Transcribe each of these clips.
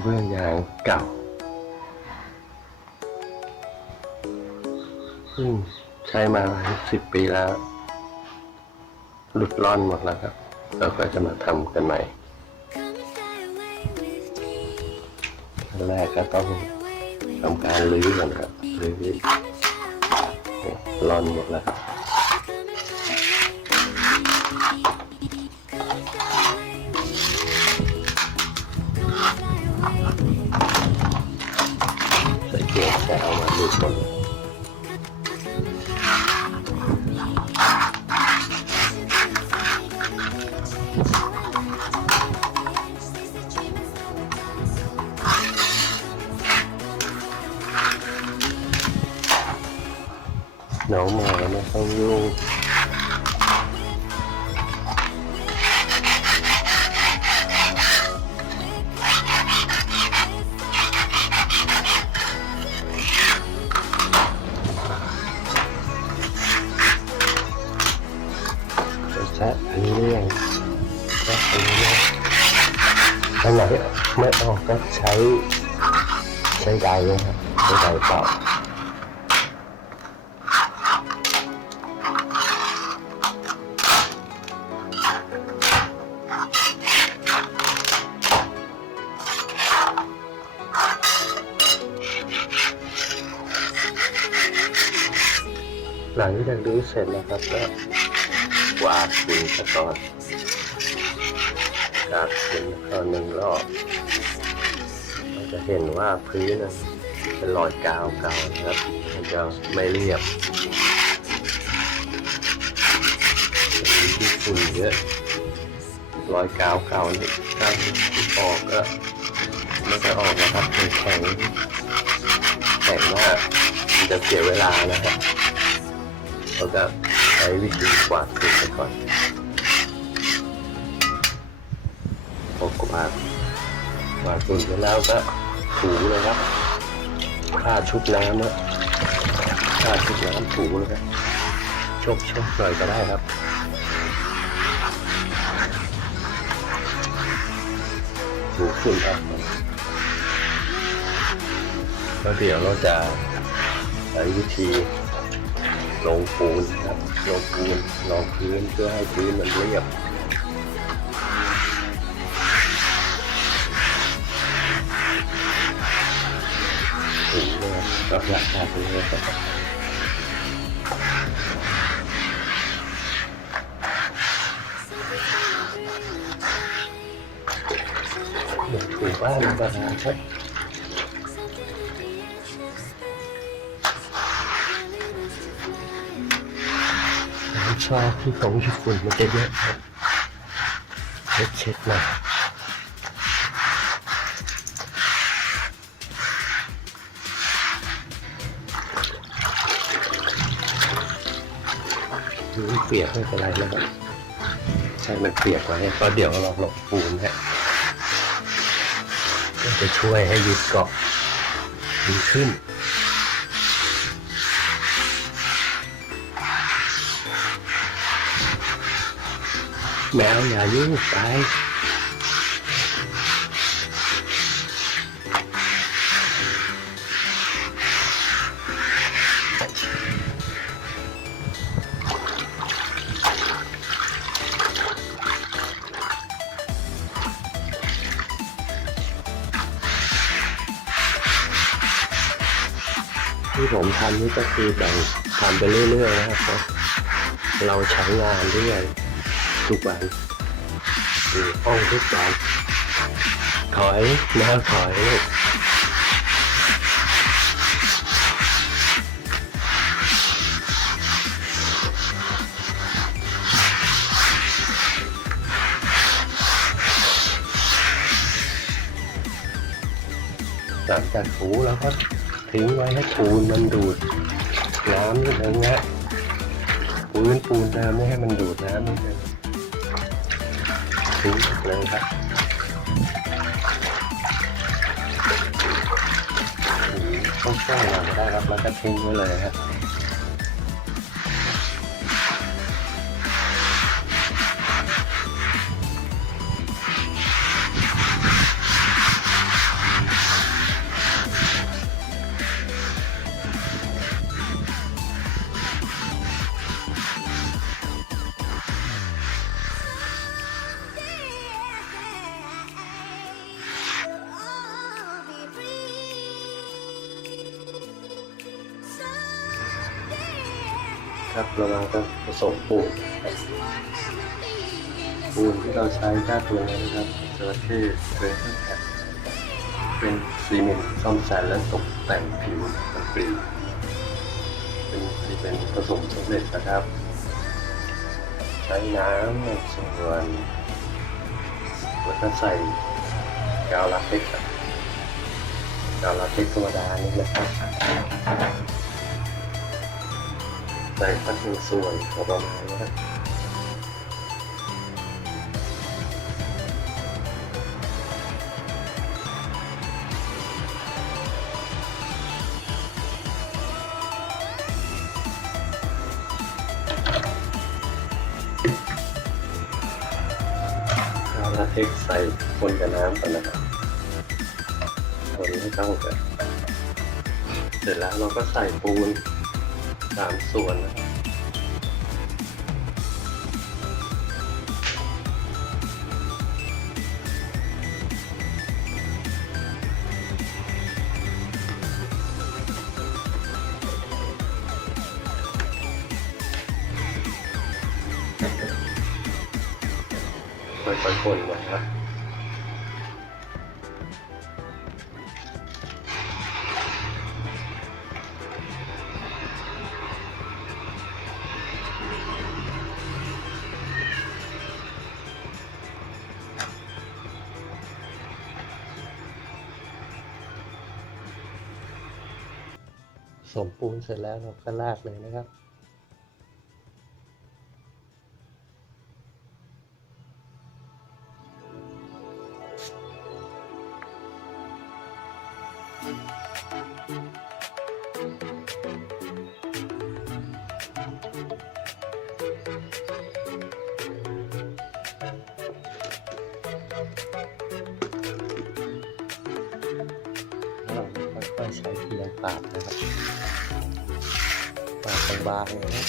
ระเบื้องยางเก่าใช้มา10 ปีแล้วหลุดร่อนหมดแล้วครับเราก็จะมาทำกันใหม่แรกก็ต้องทำการรื้อก่อนครับรื้อร่อนหมดแล้วครับใส่เกล็ดแต่เอามาดูดหมดน้องหมาไม่ต้องยุ่งอันนี้เรื่องอันไหนไม่ออกก็ใช้ไดนะครับใช้ไดเปล่าหลังจากดูเสร็จแล้วครับก็วาดฝุ่นซะก่อนจากฝุ่นก่อน1 รอบเราจะเห็นว่าพื้นเป็นรอยกาวเก่านะครับมันจะไม่เรียบมีฝุ่นเยอะรอยกาวเก่านี่ถ้าออกก็ไม่ได้ออกนะครับเป็นแข็งมากมันจะเสียเวลานะครับเราจะใช้วิธีกวาดฝุ่นไปก่อนพอกวาดฝุ่นไปแล้วก็ถูเลยครับผ้าชุบน้ำนะผ้าชุบน้ำถูเลยครับชกหน่อยก็ได้ครับถูฝุ่นออกแล้วเดี๋ยวเราจะใช้วิธีลงปูนครับลงปูนรองพื้นเพื่อให้พื้นมันเรียบถูเลยก็หลักการเลยครับถูบ้านประธานครับชอบที่ของญี่ปุ่นมันจะเยอะครับเช็ดมาเปียกไม่เป็นไรนะครับใช่มันเปียกไว้ก็เดี๋ยวเราลงปูนฮะก็จะช่วยให้ยึดเกาะดีขึ้นแมวอย่ายุ่งไปที่ผมทำนี่ก็คือแบ่งทำไปเรื่อยๆนะครับเราใช้งานด้วยทุกวันอยู่ห้องทุกวันถอยแล้วถอยลูกหลังจากถูแล้วก็ทิ้งไว้ให้ปูนมันดูดน้ำนิดนึงนะปูนน้ำไม่ให้มันดูดน้ำนิดนึงทิ้งเลยครับต้องแช่หน่อยก็ได้ครับแล้วก็ทิ้งไว้เลยครับ ครับเรามาจะผสมปูนที่เราใช้ด้านตัวนี้นะครับจระเข้เกรดแผ่นเป็นซีเมนต์ซ่อมแซมและตกแต่งผิวคอนกรีตเป็นซีเมนต์ผสมสำเร็จนะครับใช้น้ำในส่วนแล้วก็ใส่กาวลาเท็กซ์กาวลาเท็กซ์ธรรมดานี่นะครับใส่สักหนึ่งส่วนพอประมาณนะครับลาเท็กซ์ใส่คนกับน้ำก่อนนะครับคนให้เข้ากันเสร็จแล้วเราก็ใส่ปูน3 ส่วนนะครับค่อยๆคนนะครับสมปูนเสร็จแล้วเราก็ลากเลยนะครับเราค่อยๆใช้เทียนปาดนะครับปาดบางๆเลยนะ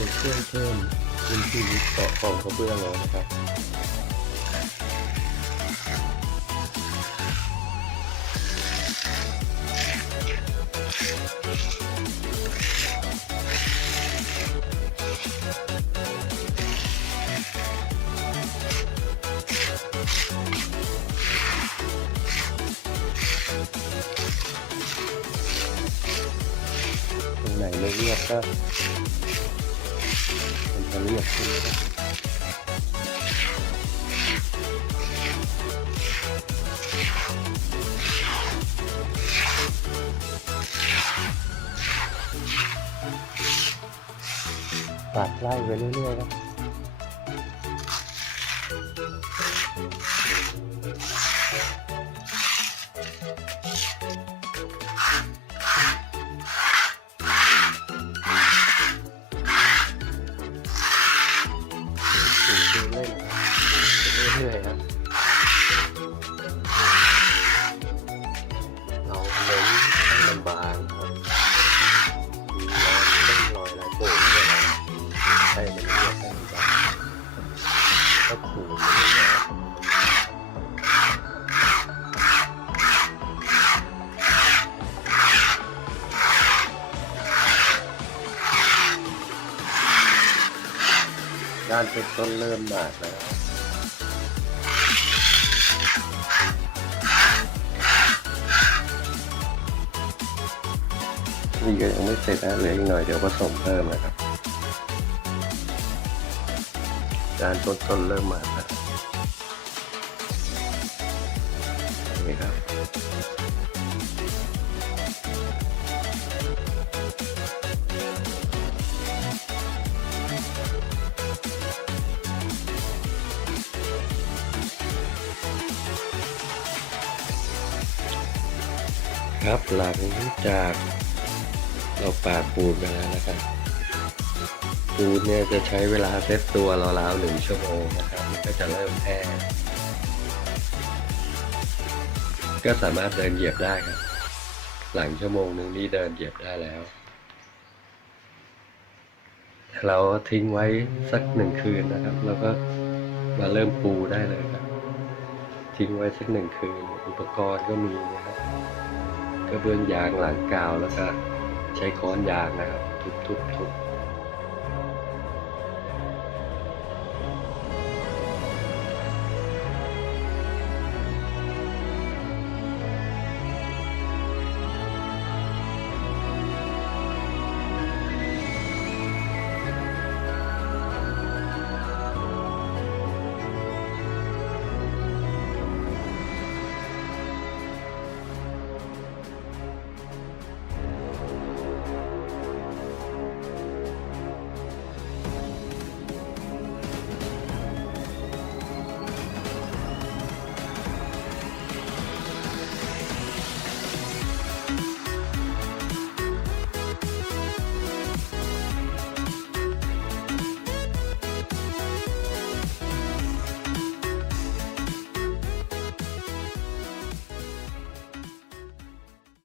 จะช่วยเพิ่มพื้นที่เกาะของกระเบื้องแล้วนะครับตรงไหนไม่เรียบก็มันจะเรียบขึ้นนะครับปาดไล่ไปเรื่อยๆครับเรื่อยๆครับเราเน้นให้มันบางครับมีรอยลายโป่งด้วยนะให้มันเรียบให้มันบางก็ขูดไปเรื่อยๆด้านต้นเริ่มหนาดแล้วนี่ก็ยังไม่เสร็จนะเหลืออีกหน่อยเดี๋ยวผสมเพิ่มนะครับด้านต้นเริ่มมาแล้วนี่ครับ ครับหลังจากเราปาปูนไปแล้วนะครับปูนเนี่ยจะใช้เวลาเซตตัวราวๆ1 ชั่วโมงนะครับมันก็จะเริ่มแห้งก็สามารถเดินเหยียบได้ครับหลังชั่วโมงนึงนี่เดินเหยียบได้แล้วเราทิ้งไว้สัก1 คืนนะครับแล้วก็มาเริ่มปูได้เลยครับทิ้งไว้สัก1 คืนอุปกรณ์ก็มีนะครับกระเบื้องยางหลังกาวแล้วก็ใช้ค้อนยางนะครับทุบ